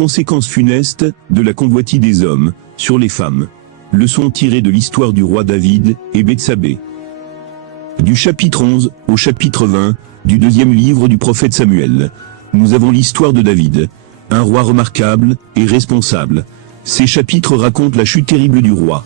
conséquences funestes de la convoitise des hommes sur les femmes. Leçon tirée de l'histoire du roi David et Bethsabée. Du chapitre 11 au chapitre 20 du deuxième livre du prophète Samuel, nous avons l'histoire de David, un roi remarquable et responsable. Ces chapitres racontent la chute terrible du roi,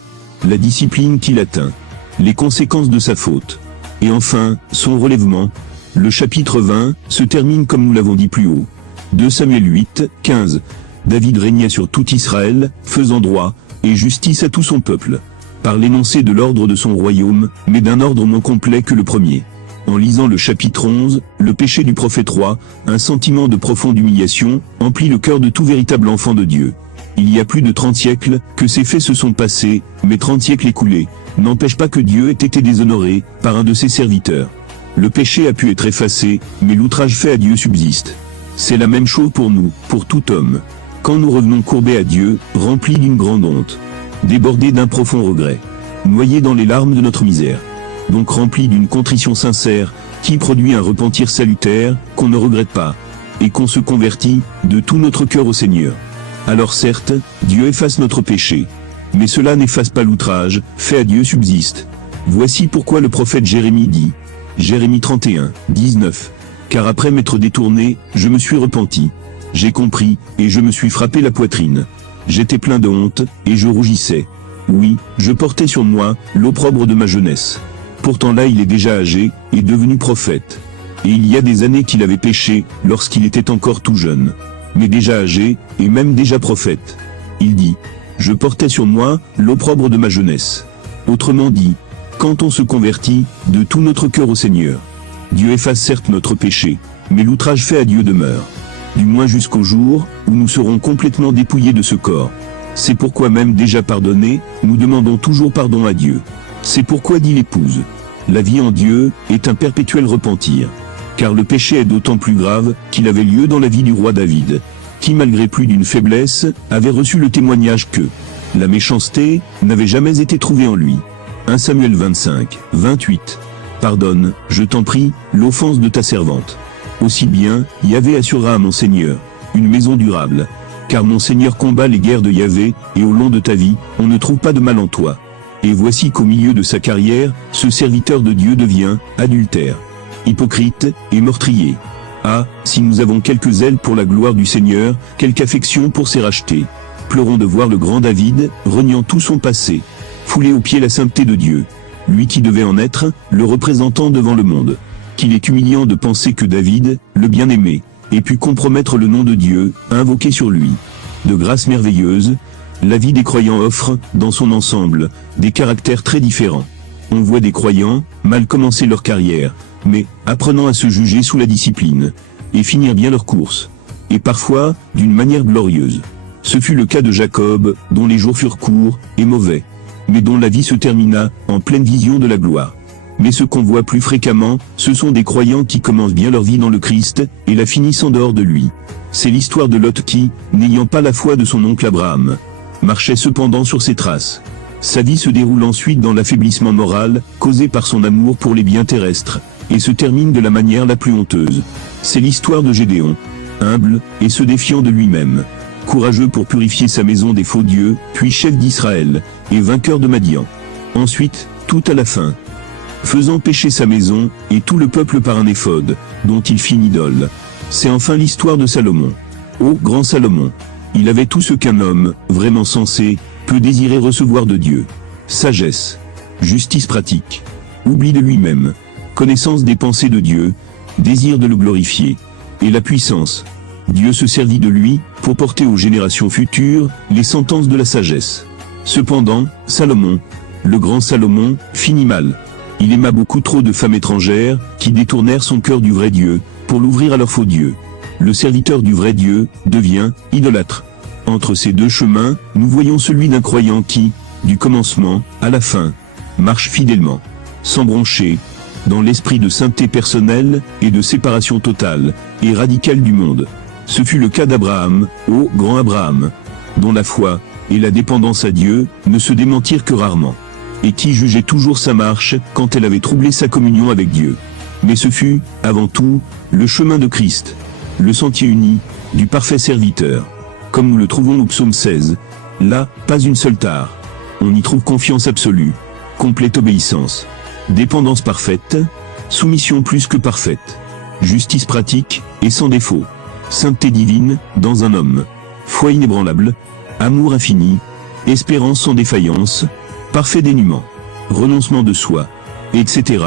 la discipline qu'il atteint, les conséquences de sa faute, et enfin, son relèvement. Le chapitre 20 se termine comme nous l'avons dit plus haut. 2 Samuel 8, 15. David régna sur tout Israël, faisant droit et justice à tout son peuple, par l'énoncé de l'ordre de son royaume, mais d'un ordre moins complet que le premier. En lisant le chapitre 11, le péché du prophète roi, un sentiment de profonde humiliation, emplit le cœur de tout véritable enfant de Dieu. Il y a plus de 30 siècles que ces faits se sont passés, mais 30 siècles écoulés n'empêchent pas que Dieu ait été déshonoré par un de ses serviteurs. Le péché a pu être effacé, mais l'outrage fait à Dieu subsiste. C'est la même chose pour nous, pour tout homme. Quand nous revenons courbés à Dieu, remplis d'une grande honte, débordés d'un profond regret, noyés dans les larmes de notre misère, donc remplis d'une contrition sincère, qui produit un repentir salutaire, qu'on ne regrette pas, et qu'on se convertit de tout notre cœur au Seigneur. Alors certes, Dieu efface notre péché, mais cela n'efface pas l'outrage, fait à Dieu subsiste. Voici pourquoi le prophète Jérémie dit, Jérémie 31, 19, « Car après m'être détourné, je me suis repenti. J'ai compris, et je me suis frappé la poitrine. J'étais plein de honte, et je rougissais. Oui, je portais sur moi l'opprobre de ma jeunesse. Pourtant là il est déjà âgé, et devenu prophète. Et il y a des années qu'il avait péché, lorsqu'il était encore tout jeune. Mais déjà âgé, et même déjà prophète. Il dit, je portais sur moi l'opprobre de ma jeunesse. Autrement dit, quand on se convertit de tout notre cœur au Seigneur, Dieu efface certes notre péché, mais l'outrage fait à Dieu demeure. Du moins jusqu'au jour où nous serons complètement dépouillés de ce corps. C'est pourquoi même déjà pardonnés, nous demandons toujours pardon à Dieu. C'est pourquoi dit l'épouse, la vie en Dieu est un perpétuel repentir. Car le péché est d'autant plus grave qu'il avait lieu dans la vie du roi David, qui malgré plus d'une faiblesse, avait reçu le témoignage que la méchanceté n'avait jamais été trouvée en lui. 1 Samuel 25, 28. Pardonne, je t'en prie, l'offense de ta servante. Aussi bien, Yahvé assurera à mon Seigneur une maison durable, car mon Seigneur combat les guerres de Yahvé, et au long de ta vie, on ne trouve pas de mal en toi. Et voici qu'au milieu de sa carrière, ce serviteur de Dieu devient adultère, hypocrite et meurtrier. Ah, si nous avons quelques ailes pour la gloire du Seigneur, quelque affection pour ses rachetés. Pleurons de voir le grand David, reniant tout son passé, fouler aux pieds la sainteté de Dieu, lui qui devait en être le représentant devant le monde. Qu'il est humiliant de penser que David, le bien-aimé, ait pu compromettre le nom de Dieu, invoqué sur lui. De grâce merveilleuse, la vie des croyants offre, dans son ensemble, des caractères très différents. On voit des croyants, mal commencer leur carrière, mais apprenant à se juger sous la discipline, et finir bien leur course, et parfois, d'une manière glorieuse. Ce fut le cas de Jacob, dont les jours furent courts et mauvais, mais dont la vie se termina en pleine vision de la gloire. Mais ce qu'on voit plus fréquemment, ce sont des croyants qui commencent bien leur vie dans le Christ, et la finissent en dehors de lui. C'est l'histoire de Lot qui, n'ayant pas la foi de son oncle Abraham, marchait cependant sur ses traces. Sa vie se déroule ensuite dans l'affaiblissement moral, causé par son amour pour les biens terrestres, et se termine de la manière la plus honteuse. C'est l'histoire de Gédéon, humble, et se défiant de lui-même, courageux pour purifier sa maison des faux dieux, puis chef d'Israël, et vainqueur de Madian. Ensuite, tout à la fin, faisant pécher sa maison, et tout le peuple par un éphod, dont il fit une idole. C'est enfin l'histoire de Salomon. Ô grand Salomon! Il avait tout ce qu'un homme, vraiment sensé, peut désirer recevoir de Dieu. Sagesse, justice pratique, oubli de lui-même, connaissance des pensées de Dieu, désir de le glorifier, et la puissance. Dieu se servit de lui, pour porter aux générations futures, les sentences de la sagesse. Cependant, Salomon, le grand Salomon, finit mal. Il aima beaucoup trop de femmes étrangères, qui détournèrent son cœur du vrai Dieu, pour l'ouvrir à leur faux Dieu. Le serviteur du vrai Dieu devient idolâtre. Entre ces deux chemins, nous voyons celui d'un croyant qui, du commencement à la fin, marche fidèlement, sans broncher, dans l'esprit de sainteté personnelle et de séparation totale et radicale du monde. Ce fut le cas d'Abraham, ô grand Abraham, dont la foi et la dépendance à Dieu ne se démentirent que rarement, et qui jugeait toujours sa marche quand elle avait troublé sa communion avec Dieu. Mais ce fut, avant tout, le chemin de Christ, le sentier uni, du parfait serviteur. comme nous le trouvons au psaume 16. Là, pas une seule tare. On y trouve confiance absolue, complète obéissance, dépendance parfaite, soumission plus que parfaite, justice pratique et sans défaut, sainteté divine dans un homme, foi inébranlable, amour infini, espérance sans défaillance, parfait dénuement, renoncement de soi, etc.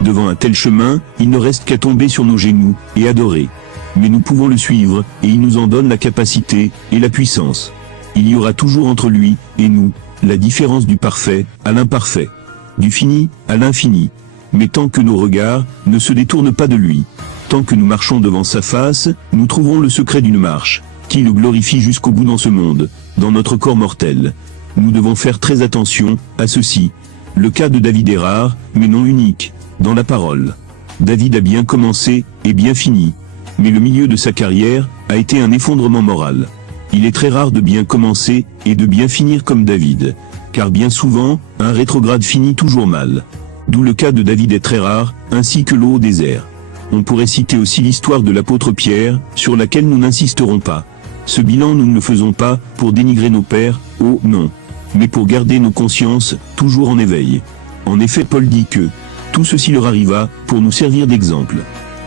Devant un tel chemin, il ne reste qu'à tomber sur nos genoux et adorer. Mais nous pouvons le suivre, et il nous en donne la capacité et la puissance. Il y aura toujours entre lui et nous la différence du parfait à l'imparfait, du fini à l'infini. Mais tant que nos regards ne se détournent pas de lui, tant que nous marchons devant sa face, nous trouverons le secret d'une marche, qui le glorifie jusqu'au bout dans ce monde, dans notre corps mortel. Nous devons faire très attention à ceci. Le cas de David est rare, mais non unique, dans la parole. David a bien commencé et bien fini. Mais le milieu de sa carrière a été un effondrement moral. Il est très rare de bien commencer et de bien finir comme David, car bien souvent, un rétrograde finit toujours mal. D'où le cas de David est très rare, ainsi que l'eau au désert. On pourrait citer aussi l'histoire de l'apôtre Pierre, sur laquelle nous n'insisterons pas. Ce bilan nous ne le faisons pas pour dénigrer nos pères, oh non, mais pour garder nos consciences toujours en éveil. En effet, Paul dit que tout ceci leur arriva pour nous servir d'exemple,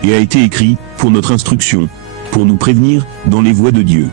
et a été écrit pour notre instruction, pour nous prévenir dans les voies de Dieu.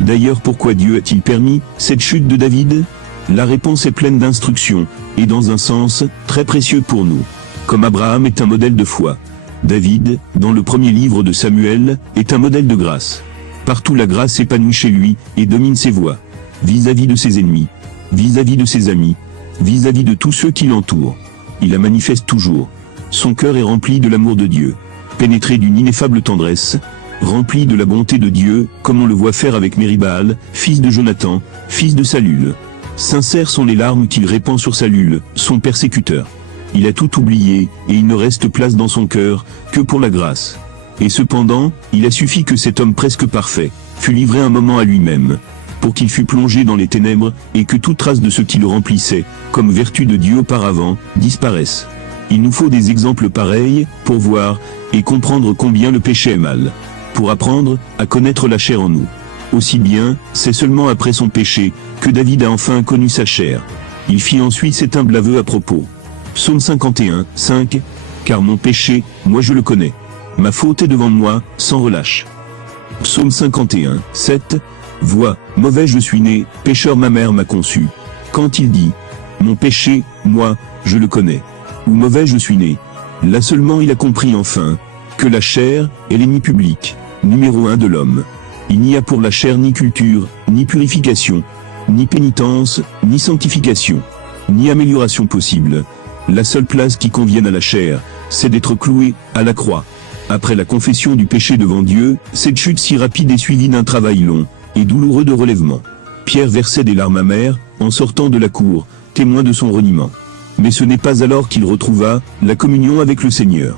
D'ailleurs, pourquoi Dieu a-t-il permis cette chute de David? La réponse est pleine d'instructions, et dans un sens très précieux pour nous. Comme Abraham est un modèle de foi, David, dans le premier livre de Samuel, est un modèle de grâce. Partout la grâce s'épanouit chez lui et domine ses voies, vis-à-vis de ses ennemis, vis-à-vis de ses amis, vis-à-vis de tous ceux qui l'entourent. Il la manifeste toujours. Son cœur est rempli de l'amour de Dieu, pénétré d'une ineffable tendresse, rempli de la bonté de Dieu, comme on le voit faire avec Méribaal, fils de Jonathan, fils de Saül. Sincères sont les larmes qu'il répand sur Saül, son persécuteur. Il a tout oublié, et il ne reste place dans son cœur que pour la grâce. Et cependant, il a suffi que cet homme presque parfait fût livré un moment à lui-même, pour qu'il fût plongé dans les ténèbres, et que toute trace de ce qui le remplissait, comme vertu de Dieu auparavant, disparaisse. Il nous faut des exemples pareils, pour voir, et comprendre combien le péché est mal, pour apprendre à connaître la chair en nous. Aussi bien, c'est seulement après son péché, que David a enfin connu sa chair. Il fit ensuite cet humble aveu à propos. Psaume 51, 5, « Car mon péché, moi je le connais. Ma faute est devant moi, sans relâche. » Psaume 51, 7, « Vois, mauvais je suis né, pécheur ma mère m'a conçu. » Quand il dit « Mon péché, moi, je le connais. » Ou « Mauvais je suis né », là seulement il a compris enfin que la chair est l'ennemi public, numéro 1 de l'homme. Il n'y a pour la chair ni culture, ni purification, ni pénitence, ni sanctification, ni amélioration possible. La seule place qui convienne à la chair, c'est d'être cloué à la croix. Après la confession du péché devant Dieu, cette chute si rapide est suivie d'un travail long et douloureux de relèvement. Pierre versait des larmes amères en sortant de la cour, témoin de son reniement. Mais ce n'est pas alors qu'il retrouva la communion avec le Seigneur.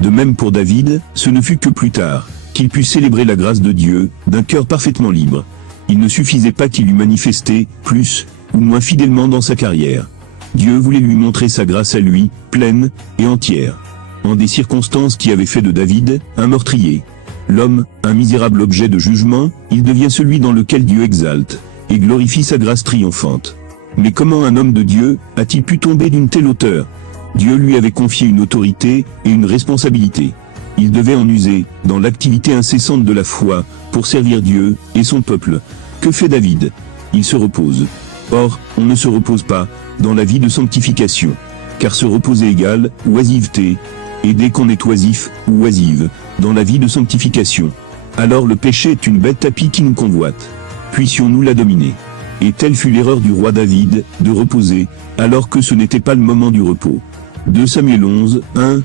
De même pour David, ce ne fut que plus tard qu'il put célébrer la grâce de Dieu d'un cœur parfaitement libre. Il ne suffisait pas qu'il eût manifesté plus ou moins fidèlement dans sa carrière. Dieu voulait lui montrer sa grâce à lui, pleine et entière. En des circonstances qui avaient fait de David un meurtrier, l'homme, un misérable objet de jugement, il devient celui dans lequel Dieu exalte et glorifie sa grâce triomphante. Mais comment un homme de Dieu a-t-il pu tomber d'une telle hauteur? Dieu lui avait confié une autorité et une responsabilité. Il devait en user dans l'activité incessante de la foi pour servir Dieu et son peuple. Que fait David? Il se repose. Or, on ne se repose pas dans la vie de sanctification, car se reposer égale oisiveté, et dès qu'on est oisif ou oisive dans la vie de sanctification, alors le péché est une bête tapis qui nous convoite. Puissions-nous la dominer? Et telle fut l'erreur du roi David, de reposer, alors que ce n'était pas le moment du repos. 2 Samuel 11, 1.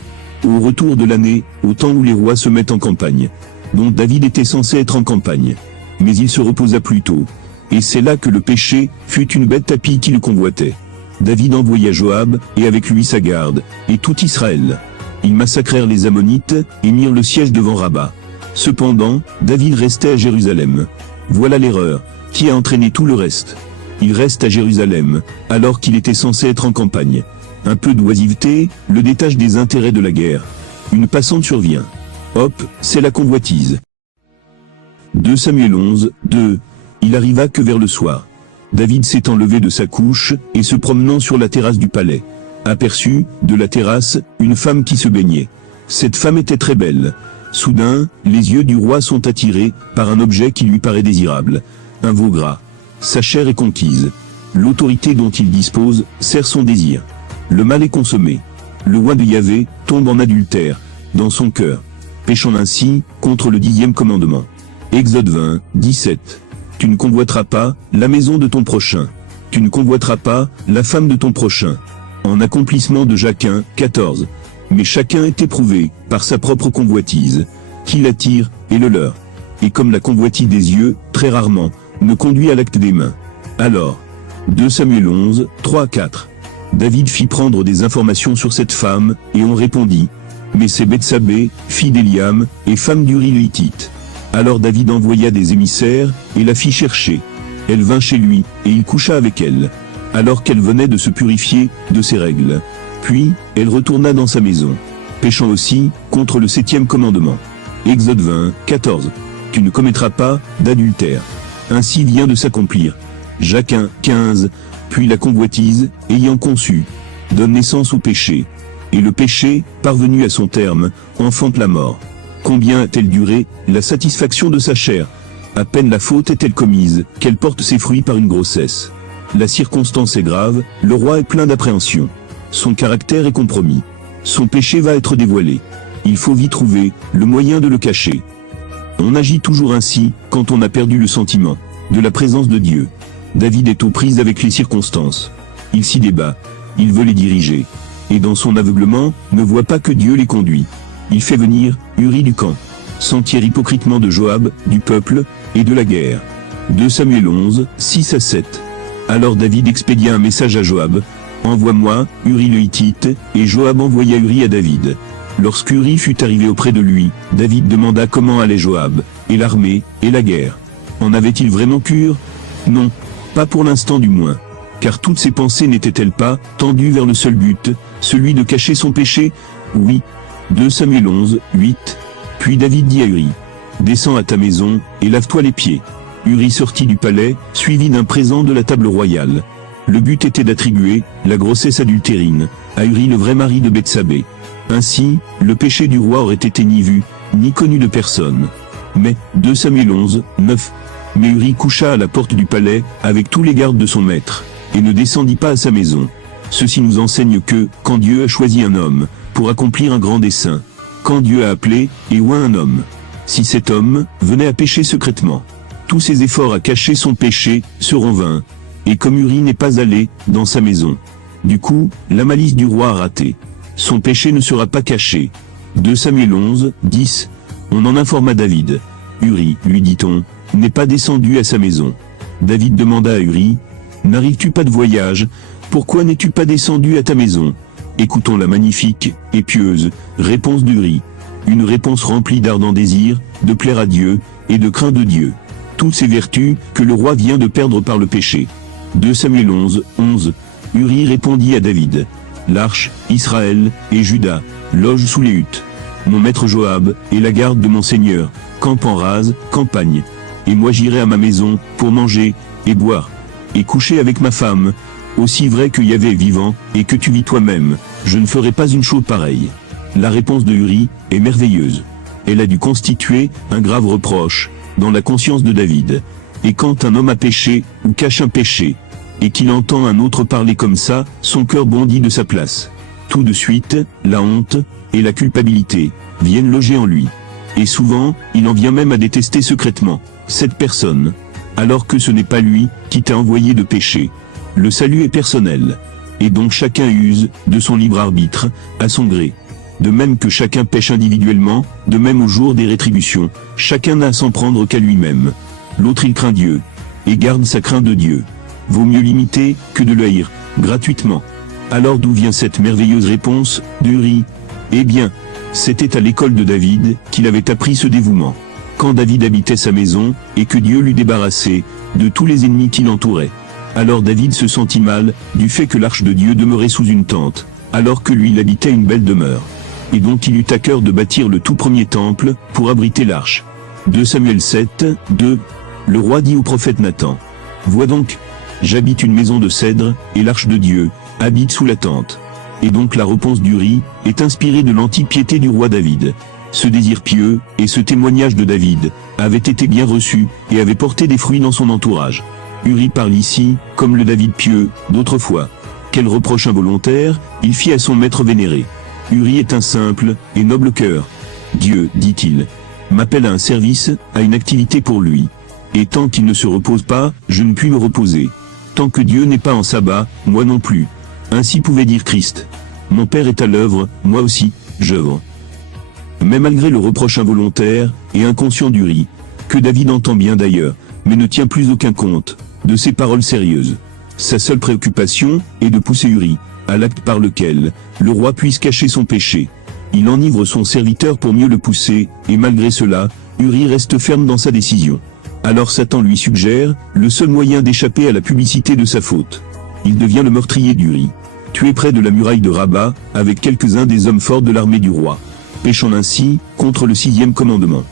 Au retour de l'année, au temps où les rois se mettent en campagne, dont David était censé être en campagne. Mais il se reposa plus tôt. Et c'est là que le péché fut une bête tapis qui le convoitait. David envoya Joab, et avec lui sa garde, et tout Israël. Ils massacrèrent les Ammonites, et mirent le siège devant Rabat. Cependant, David restait à Jérusalem. Voilà l'erreur qui a entraîné tout le reste. Il reste à Jérusalem, alors qu'il était censé être en campagne. Un peu d'oisiveté le détache des intérêts de la guerre. Une passante survient. Hop, c'est la convoitise. 2 Samuel 11, 2. Il arriva que vers le soir. David s'étant levé de sa couche, et se promenant sur la terrasse du palais, aperçut, de la terrasse, une femme qui se baignait. Cette femme était très belle. Soudain, les yeux du roi sont attirés par un objet qui lui paraît désirable. Un veau gras. Sa chair est conquise. L'autorité dont il dispose sert son désir. Le mal est consommé. Le roi de Yahvé tombe en adultère, dans son cœur, péchant ainsi contre le 10e commandement. Exode 20, 17. Tu ne convoiteras pas la maison de ton prochain. Tu ne convoiteras pas la femme de ton prochain. En accomplissement de Jacquin, 14. Mais chacun est éprouvé par sa propre convoitise, qui l'attire et le leurre. Et comme la convoitise des yeux, très rarement, ne conduit à l'acte des mains. Alors, 2 Samuel 11, 3 à 4. David fit prendre des informations sur cette femme, et on répondit, mais c'est Bethsabée, fille d'Éliam, et femme d'Uri le Hittite. Alors David envoya des émissaires, et la fit chercher. Elle vint chez lui, et il coucha avec elle, alors qu'elle venait de se purifier de ses règles. Puis, elle retourna dans sa maison, péchant aussi contre le 7e commandement. Exode 20, 14. Tu ne commettras pas d'adultère. Ainsi vient de s'accomplir. Jacquin, 15. Puis la convoitise, ayant conçu, donne naissance au péché. Et le péché, parvenu à son terme, enfante la mort. Combien a-t-elle duré, la satisfaction de sa chair? À peine la faute est-elle commise, qu'elle porte ses fruits par une grossesse. La circonstance est grave, le roi est plein d'appréhension. Son caractère est compromis. Son péché va être dévoilé. Il faut vite trouver le moyen de le cacher. On agit toujours ainsi, quand on a perdu le sentiment de la présence de Dieu. David est aux prises avec les circonstances. Il s'y débat, il veut les diriger. Et dans son aveuglement, ne voit pas que Dieu les conduit. Il fait venir Uri du camp, s'enquiert hypocritement de Joab, du peuple, et de la guerre. 2 Samuel 11, 6 à 7. Alors David expédia un message à Joab, « Envoie-moi Uri le Hittite » et Joab envoya Uri à David. Lorsque Uri fut arrivé auprès de lui, David demanda comment allait Joab, et l'armée, et la guerre. En avait-il vraiment cure? Non, pas pour l'instant du moins. Car toutes ses pensées n'étaient-elles pas tendues vers le seul but, celui de cacher son péché? Oui. 2 Samuel 11, 8. Puis David dit à Uri, « Descends à ta maison, et lave-toi les pieds. » Uri sortit du palais, suivi d'un présent de la table royale. Le but était d'attribuer la grossesse adultérine à Uri le vrai mari de Bethsabée. Ainsi, le péché du roi aurait été ni vu, ni connu de personne. Mais, 2 Samuel 11, 9. Mais Uri coucha à la porte du palais, avec tous les gardes de son maître, et ne descendit pas à sa maison. Ceci nous enseigne que, quand Dieu a choisi un homme, pour accomplir un grand dessein, quand Dieu a appelé, et oint un homme, si cet homme venait à pécher secrètement, tous ses efforts à cacher son péché seront vains. Et comme Uri n'est pas allé dans sa maison, du coup, la malice du roi a raté. Son péché ne sera pas caché. 2 Samuel 11, 10. On en informa David. Uri, lui dit-on, n'est pas descendu à sa maison. David demanda à Uri, « N'arrives-tu pas de voyage? Pourquoi n'es-tu pas descendu à ta maison ?» Écoutons la magnifique et pieuse réponse d'Uri. Une réponse remplie d'ardent désir, de plaire à Dieu, et de crainte de Dieu. Toutes ces vertus que le roi vient de perdre par le péché. 2 Samuel 11, 11. Uri répondit à David, « L'arche, Israël, et Juda, logent sous les huttes. Mon maître Joab, et la garde de mon seigneur, camp en rase, campagne. Et moi j'irai à ma maison, pour manger, et boire, et coucher avec ma femme. Aussi vrai que Yahvé est vivant, et que tu vis toi-même, je ne ferai pas une chose pareille. » La réponse de Uri est merveilleuse. Elle a dû constituer un grave reproche dans la conscience de David. Et quand un homme a péché, ou cache un péché, et qu'il entend un autre parler comme ça, son cœur bondit de sa place. Tout de suite, la honte, et la culpabilité, viennent loger en lui. Et souvent, il en vient même à détester secrètement cette personne, alors que ce n'est pas lui qui t'a envoyé de pécher. Le salut est personnel, et donc chacun use de son libre arbitre, à son gré. De même que chacun pêche individuellement, de même au jour des rétributions, chacun n'a à s'en prendre qu'à lui-même. L'autre il craint Dieu, et garde sa crainte de Dieu. Vaut mieux l'imiter que de le haïr, gratuitement. Alors d'où vient cette merveilleuse réponse d'Uri? Eh bien, c'était à l'école de David qu'il avait appris ce dévouement. Quand David habitait sa maison, et que Dieu l'eut débarrassé de tous les ennemis qui l'entouraient. Alors David se sentit mal, du fait que l'arche de Dieu demeurait sous une tente, alors que lui il habitait une belle demeure. Et donc il eut à cœur de bâtir le tout premier temple, pour abriter l'arche. 2 Samuel 7, 2. le roi dit au prophète Nathan, « Vois donc, j'habite une maison de cèdre, et l'arche de Dieu habite sous la tente. » Et donc la réponse d'Uri est inspirée de l'antique piété du roi David. Ce désir pieux, et ce témoignage de David, avaient été bien reçus, et avaient porté des fruits dans son entourage. Uri parle ici, comme le David pieux, d'autrefois. Quel reproche involontaire, il fit à son maître vénéré. Uri est un simple, et noble cœur. Dieu, dit-il, m'appelle à un service, à une activité pour lui. Et tant qu'il ne se repose pas, je ne puis me reposer. Tant que Dieu n'est pas en sabbat, moi non plus. Ainsi pouvait dire Christ. Mon Père est à l'œuvre, moi aussi, j'œuvre. Mais malgré le reproche involontaire et inconscient d'Uri, que David entend bien d'ailleurs, mais ne tient plus aucun compte de ses paroles sérieuses. Sa seule préoccupation est de pousser Uri à l'acte par lequel le roi puisse cacher son péché. Il enivre son serviteur pour mieux le pousser, et malgré cela, Uri reste ferme dans sa décision. Alors Satan lui suggère le seul moyen d'échapper à la publicité de sa faute. Il devient le meurtrier d'Uri, tué près de la muraille de Rabat, avec quelques-uns des hommes forts de l'armée du roi, péchant ainsi contre le 6e commandement.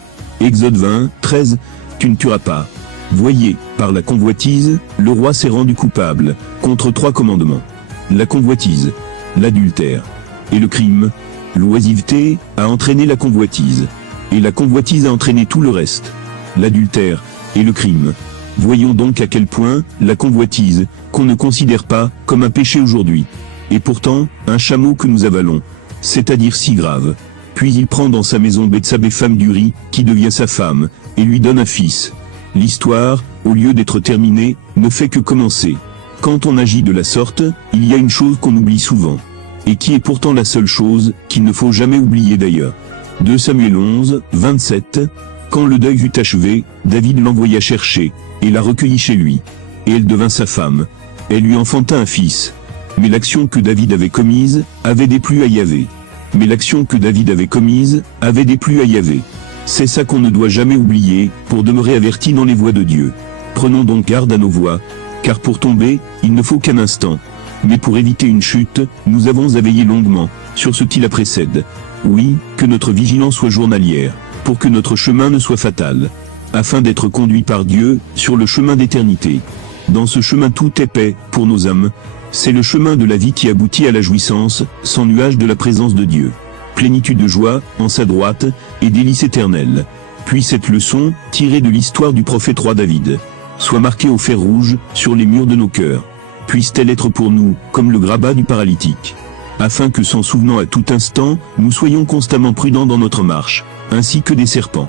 Exode 20, 13, tu ne tueras pas. Voyez, par la convoitise, le roi s'est rendu coupable, contre 3 commandements. La convoitise, l'adultère, et le crime, l'oisiveté, a entraîné la convoitise. Et la convoitise a entraîné tout le reste. L'adultère, et le crime. Voyons donc à quel point, la convoitise, qu'on ne considère pas comme un péché aujourd'hui, et pourtant, un chameau que nous avalons, c'est-à-dire si grave. Puis il prend dans sa maison Bethsabée femme d'Uri, qui devient sa femme, et lui donne un fils. L'histoire, au lieu d'être terminée, ne fait que commencer. Quand on agit de la sorte, il y a une chose qu'on oublie souvent, et qui est pourtant la seule chose qu'il ne faut jamais oublier d'ailleurs. 2 Samuel 11, 27. Quand le deuil fut achevé, David l'envoya chercher, et la recueillit chez lui. Et elle devint sa femme. Elle lui enfanta un fils. Mais l'action que David avait commise, avait déplu à Yahvé. Mais l'action que David avait commise, avait déplu à Yahvé. C'est ça qu'on ne doit jamais oublier, pour demeurer averti dans les voies de Dieu. Prenons donc garde à nos voies, car pour tomber, il ne faut qu'un instant. Mais pour éviter une chute, nous avons à veiller longuement, sur ce qui la précède. Oui, que notre vigilance soit journalière, pour que notre chemin ne soit fatal, afin d'être conduit par Dieu, sur le chemin d'éternité. Dans ce chemin tout est paix, pour nos âmes. C'est le chemin de la vie qui aboutit à la jouissance, sans nuage de la présence de Dieu. Plénitude de joie, en sa droite, et délices éternelles. Puis cette leçon, tirée de l'histoire du prophète roi David, soit marquée au fer rouge, sur les murs de nos cœurs. Puisse-t-elle être pour nous, comme le grabat du paralytique. Afin que s'en souvenant à tout instant, nous soyons constamment prudents dans notre marche, ainsi que des serpents.